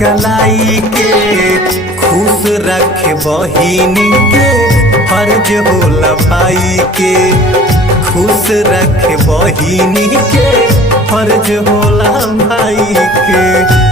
कलाई के, खुश रखे बहिनी के फर्ज होला भाई के। खुश रखे बहिनी के फर्ज होला भाई के।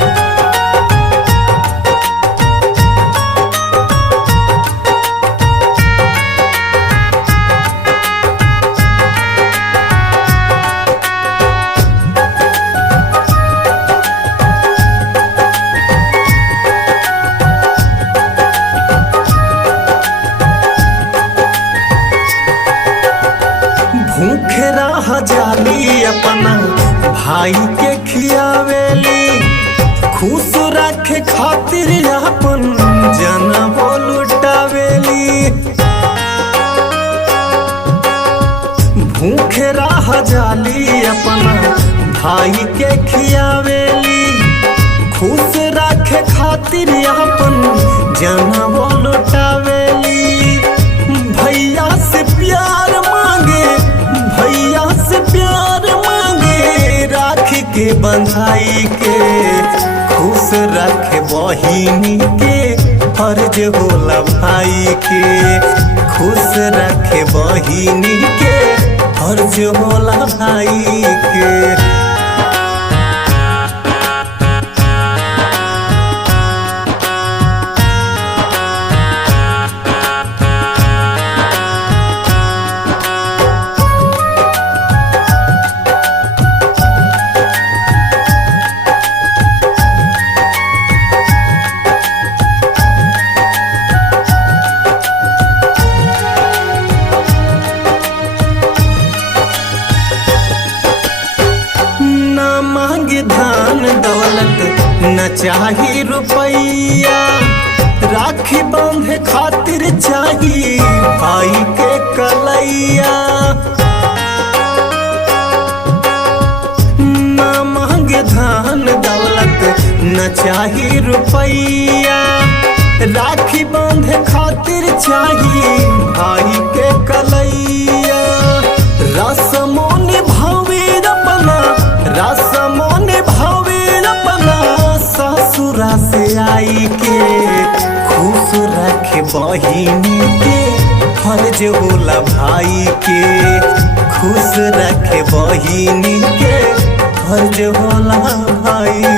भूखे रह जाली अपना भाई के खियावेली, खुश रखे खातिर अपन जनम लुटावेली। भूखे रह जाली अपना भाई के खियावेली, खुश रखे खातिर अपन जनम लुटावेली। भैया से प्यार मांगे, भैया से प्यार मांगे, राख के बंधाई के। खुश रखे बहिनी के फर्ज होला भाई के। खुश रखे बहिनी के फर्ज होला भाई के। धन दौलत न चाही रुपैया, राखी बांधे खातिर चाही भाई के कलैया। न मांगे धन दौलत न चाही रुपैया, राखी बांधे खातिर चाही भाई के कलैया। रस्मों निभावे अपना, रस्मों निभावे अपना ससुरा से आई के। खुश रखे बहिनी के फर्ज होला भाई के। खुश रखे बहिनी के फर्ज होला भाई।